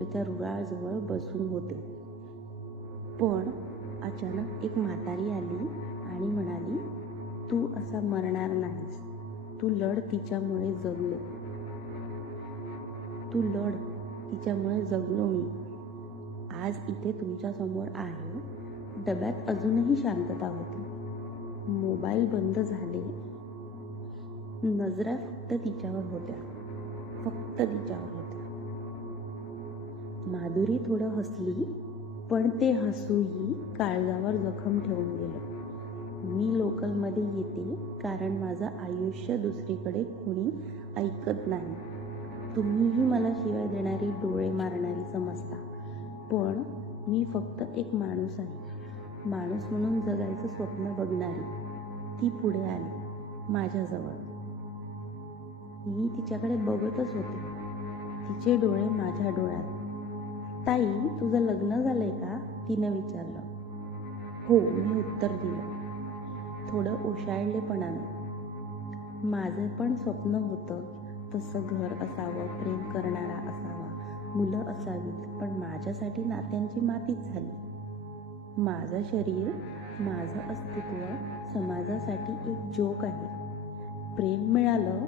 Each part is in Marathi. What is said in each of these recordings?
त्या रुळाजवळ बसून होते. पण अचानक एक म्हातारी आली आणि म्हणाली, तू असा मरणार नाहीस. तू लढ, तिच्यामुळे जगलो. तू लढ, तिच्यामुळे जगलो मी. आज इथे तुमच्या समोर आहे. डब्यात अजूनही शांतता होती. मोबाईल बंद झाले. नजरा फक्त तिच्यावर होत्या. फक्त तिच्यावर होत्या. माधुरी थोडं हसली, पण ते हसूही काळजावर जखम ठेवून गेलं. मी लोकलमध्ये येते कारण माझं आयुष्य दुसरीकडे कुणी ऐकत नाही. तुम्हीही मला शिवाय देणारी, डोळे मारणारी समजता. पण मी फक्त एक माणूस आहे. माणूस म्हणून जगायचं स्वप्न बघणारी. ती पुढे आली माझ्याजवळ. मी तिच्याकडे बघतच होते. तिचे डोळे माझ्या डोळ्यात. ताई, तुझं लग्न झालंय का? तिनं विचारलं. हो, मी उत्तर दिलं, थोडं ओशाळलेपणानं. माझं पण स्वप्न होतं तसं घर असावं, प्रेम करणारा असावा, मुलं असावीत. पण माझ्यासाठी नात्यांची मातीच झाली. माझं शरीर, माझं अस्तित्व समाजासाठी एक जोक आहे. प्रेम मिळालं,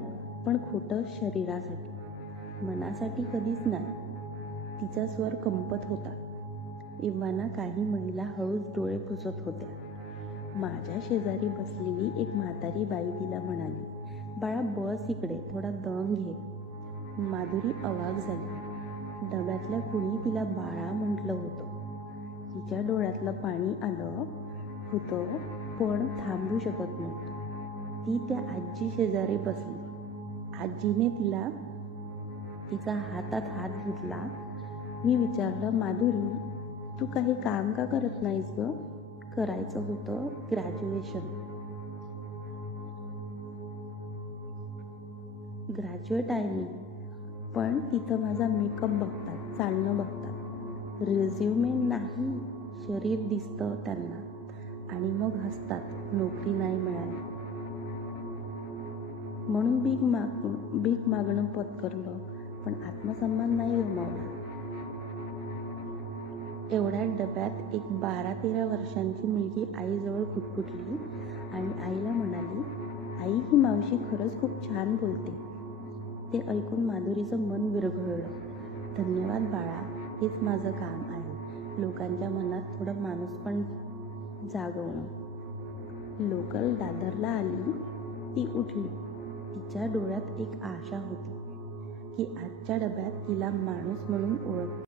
पण खोटं शरीरासाठी, मनासाठी कधीच नाही. तिचा स्वर कंपत होता. इव्हाना काही महिला हळूच डोळे पुसत होत्या. माझ्या शेजारी बसलेली एक म्हातारी बाई तिला म्हणाली, बाळा बस इकडे, थोडा दम घे. माधुरी अवाक झाली. डब्यातल्या कुणी तिला बाळा म्हटलं होतं. तिच्या डोळ्यातलं पाणी आलं होतं, पण थांबू शकत नव्हतं. ती त्या आजी शेजारी बसली. आजीने तिचा हातात हात घेतला. मी विचारलं, माधुरी, तू काही काम का करत नाहीस ग? करायचं होतं ग्रॅज्युएट आहे मी. पण तिथं माझा मेकअप बघतात, चालणं बघतात, रिझ्युमे नाही, शरीर दिसतं त्यांना. आणि मग हसतात नोकरी नाही मिळाली. म्हणून भीक मागणं पत्करलं, पण आत्मसन्मान नाही गमावला. एवढ्यात डब्यात एक 12-13 वर्षांची मुलगी आईजवळ खुटखुटली आणि आईला म्हणाली, आई, ही मावशी खरंच खूप छान बोलते. ते ऐकून माधुरीचं मन विरघळलं. धन्यवाद बाळा, हेच माझं काम आहे, लोकांच्या मनात थोडं माणूसपण जागवणं. लोकल दादरला आली. ती उठली. तिच्या डोळ्यात एक आशा होती की आजच्या डब्यात तिला माणूस म्हणून ओळख